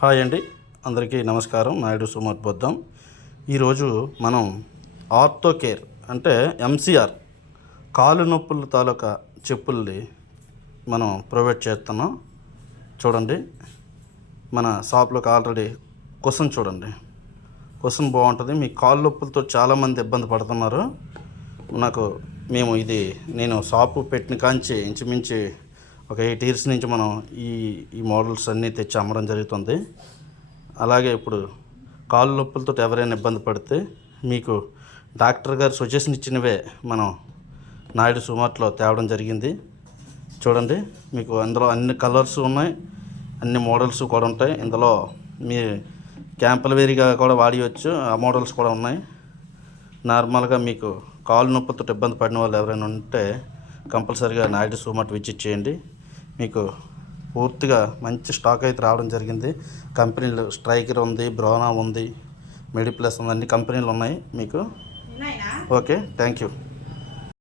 Hi అండి, అందరికీ నమస్కారం. నాయుడు సుమత్ బొద్దం. ఈరోజు మనం ఆర్థో కేర్ అంటే ఎంసీఆర్ కాలు నొప్పుల తాలూకా చెప్పుల్ని మనం ప్రొవైడ్ చేస్తున్నాం. చూడండి, మన షాప్లోకి ఆల్రెడీ కుషన్ చూడండి, కుషన్ బాగుంటుంది. మీ కాలు నొప్పులతో చాలామంది ఇబ్బంది పడుతున్నారు. నేను షాపు పెట్టిన కాంచి ఇంచుమించి ఒక 8 ఇయర్స్ నుంచి మనం ఈ మోడల్స్ అన్నీ తెచ్చి అమ్మడం జరుగుతుంది. అలాగే ఇప్పుడు కాళ్ళు నొప్పులతో ఎవరైనా ఇబ్బంది పడితే మీకు డాక్టర్ గారు సజెషన్ ఇచ్చినవే మనం నాయుడు సుమార్ట్లో తేవడం జరిగింది. చూడండి, మీకు అందులో అన్ని కలర్స్ ఉన్నాయి, అన్ని మోడల్స్ కూడా ఉంటాయి. ఇందులో మీ క్యాంపుల వేరీగా కూడా వాడియవచ్చు, ఆ మోడల్స్ కూడా ఉన్నాయి. నార్మల్గా మీకు కాళ్ళు నొప్పులతో ఇబ్బంది పడిన వాళ్ళు ఎవరైనా ఉంటే కంపల్సరీగా నాయుడు సుమార్ట్ విజిట్ చేయండి. మీకు పూర్తిగా మంచి స్టాక్ అయితే రావడం జరిగింది. కంపెనీలు స్ట్రైకర్ ఉంది, బ్రోనా ఉంది, మెడిప్లస్ ఉంది, అన్ని కంపెనీలు ఉన్నాయి మీకు. Okay, thank you.